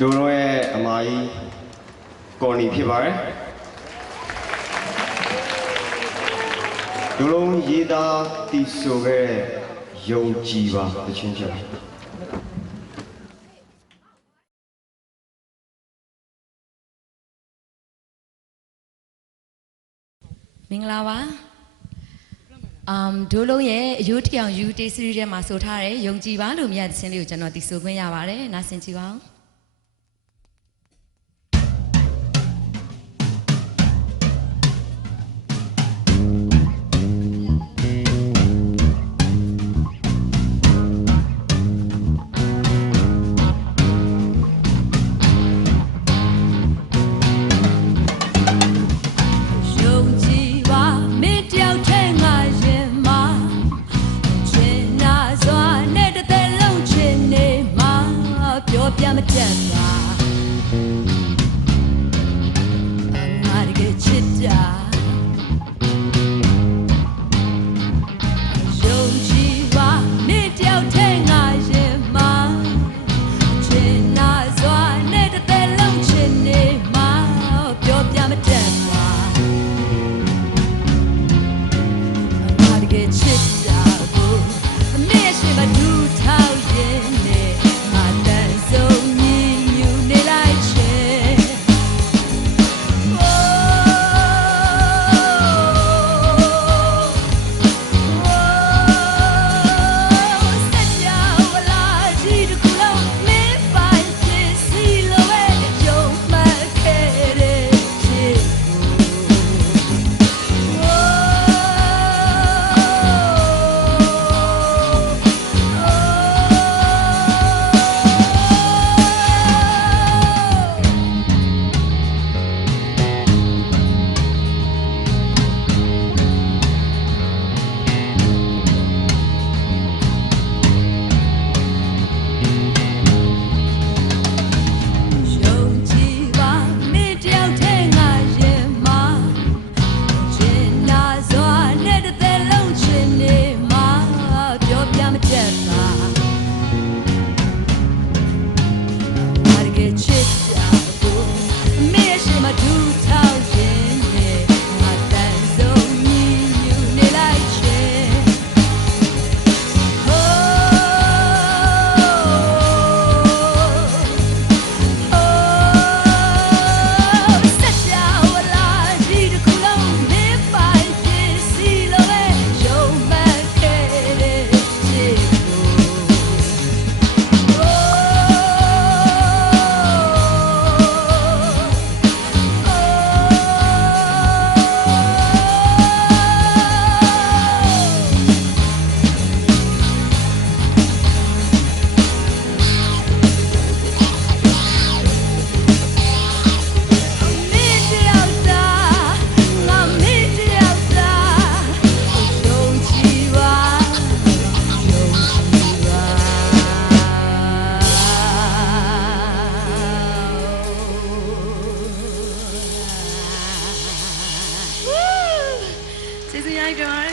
တို့ရဲ့အမကြီးကော်နီဖြစ်ပါတယ်တို့လုံးရေးသားတည်ဆိုခဲ့ယုံကြည်ပါတခြင်းချက်မင်္ဂလာပါဒိုးလုံးရဲ့အယိုးထျောင်ယူတေးစီးရီးထဲမှာဆိုထားတယ်ယုံကြည်ပါလို့မြတ်ချင်းလေးကိုကျွန်တော်တည်ဆိုခွင့်ရပါတယ်နားဆင်ကြည့်ပါဦး谢谢爱哥。